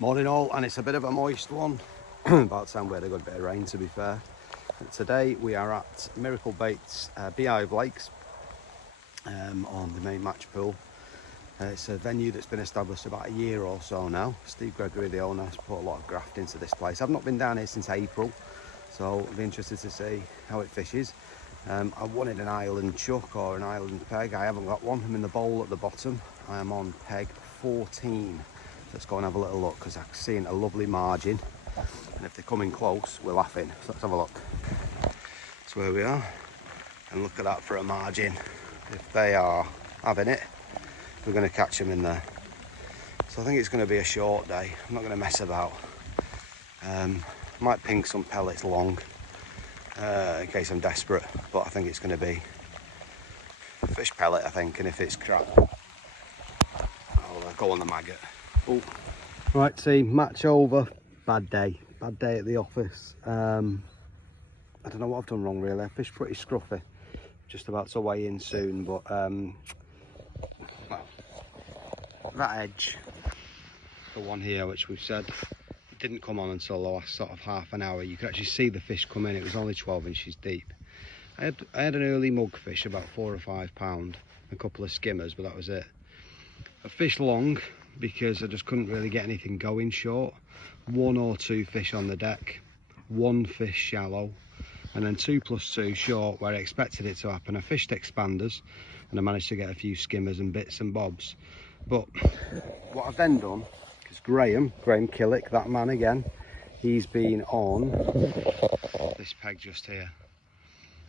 Morning all, and it's a bit of a moist one. About time we had a good bit of rain, to be fair. But today we are at Miracle Baits Beehive Lakes on the main match pool. It's a venue that's been established about a year or so now. Steve Gregory, the owner, has put a lot of graft into this place. I've not been down here since April, so I'll be interested to see how it fishes. I wanted an island chuck or an island peg. I haven't got one. I'm in the bowl at the bottom. I am on peg 14. Let's go and have a little look, because I've seen a lovely margin, and if they're coming close we're laughing. So let's have a look. That's where we are, and look at that for a margin. If they are having it, we're going to catch them in there. So I think it's going to be a short day. I'm not going to mess about. Might ping some pellets long in case I'm desperate, but I think it's going to be a fish pellet, I think, and if it's crap I'll go on the maggot. Oh. Right team, match over. Bad day at the office. I don't know what I've done wrong really. I fished pretty scruffy, just about to weigh in soon, but well, that edge, the one here which we've said didn't come on until the last sort of half an hour. You could actually see the fish come in. It was only 12 inches deep. I had an early mugfish, about 4 or 5 pound, a couple of skimmers, but that was it. I fished long because I just couldn't really get anything going short. 1 or 2 fish on the deck, 1 fish shallow, and then 2 plus 2 short where I expected it to happen. I fished expanders and I managed to get a few skimmers and bits and bobs. But what I've then done, because Graham Killick, that man again, he's been on this peg just here.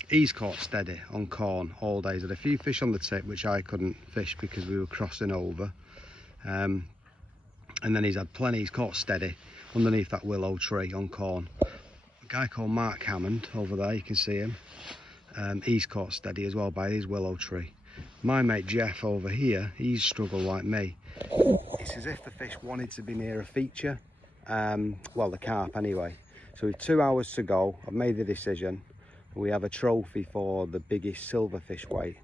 He's caught steady on corn all day. He's had a few fish on the tip which I couldn't fish because we were crossing over, and then he's had plenty. He's caught steady underneath that willow tree on corn. A guy called Mark Hammond over there, you can see him, he's caught steady as well by his willow tree. My mate Jeff over here, he's struggled like me. It's as if the fish wanted to be near a feature, well, the carp anyway. So with 2 hours to go, I've made the decision. We have a trophy for the biggest silverfish weight,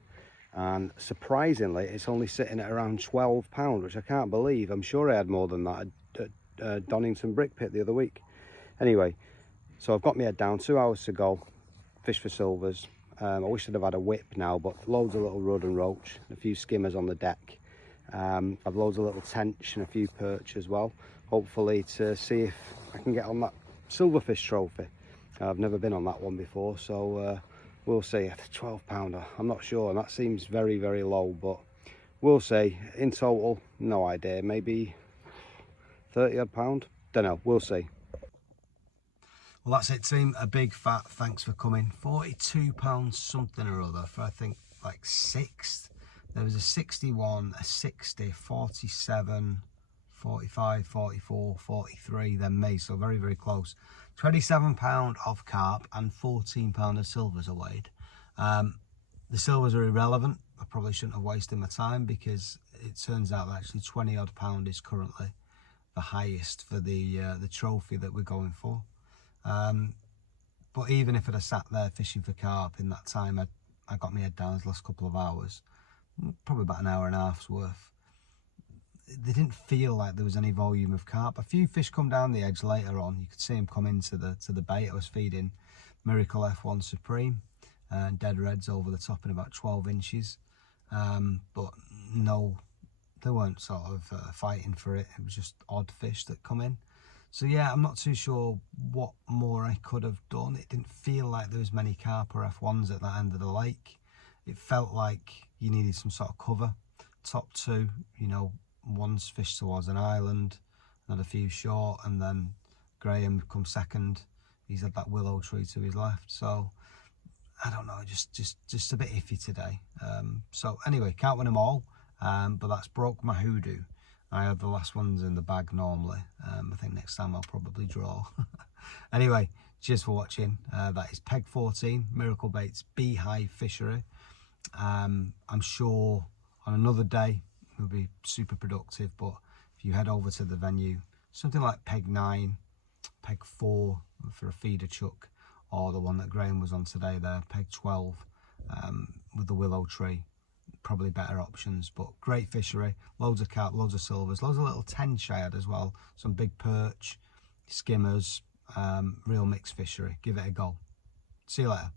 and surprisingly it's only sitting at around 12 pound, which I can't believe. I'm sure I had more than that at Donington Brick Pit the other week. Anyway, so I've got my head down, 2 hours to go, fish for silvers. I wish I'd have had a whip now, but loads of little rudd and roach, and a few skimmers on the deck. I've loads of little tench and a few perch as well, hopefully to see if I can get on that silverfish trophy. I've never been on that one before, so we'll see. At a 12 pounder, I'm not sure, and that seems very, very low, but we'll see. In total, no idea, maybe 30 odd pound, don't know, we'll see. Well, that's it team, a big fat thanks for coming. 42 pounds something or other for, I think, like 6th. There was a 61, a 60, 47, 45, 44, 43, then me, so very, very close. 27 pound of carp and 14 pound of silvers are weighed. The silvers are irrelevant. I probably shouldn't have wasted my time, because it turns out that actually 20 odd pound is currently the highest for the trophy that we're going for. But even if I'd have sat there fishing for carp in that time, I got my head down the last couple of hours, probably about an hour and a half's worth. They didn't feel like there was any volume of carp. A few fish come down the edge later on. You could see them come into the bait. I was feeding Miracle F1 Supreme and dead reds over the top in about 12 inches. But no, they weren't sort of fighting for it. It was just odd fish that come in. So yeah, I'm not too sure what more I could have done. It didn't feel like there was many carp or F1s at that end of the lake. It felt like you needed some sort of cover. Top 2, you know, one's fished towards an island, had a few short, and then Graham come second. He's had that willow tree to his left, so I don't know, just a bit iffy today. So anyway, can't win them all, but that's broke my hoodoo. I had the last ones in the bag normally. I think next time I'll probably draw. Anyway, cheers for watching. That is peg 14, Miracle Baits Beehive Fishery. I'm sure on another day will be super productive, but if you head over to the venue, something like peg 9, peg 4 for a feeder chuck, or the one that Graham was on today there, peg 12, with the willow tree, probably better options. But great fishery, loads of carp, loads of silvers, loads of little tench I had as well, some big perch, skimmers, real mixed fishery. Give it a go. See you later.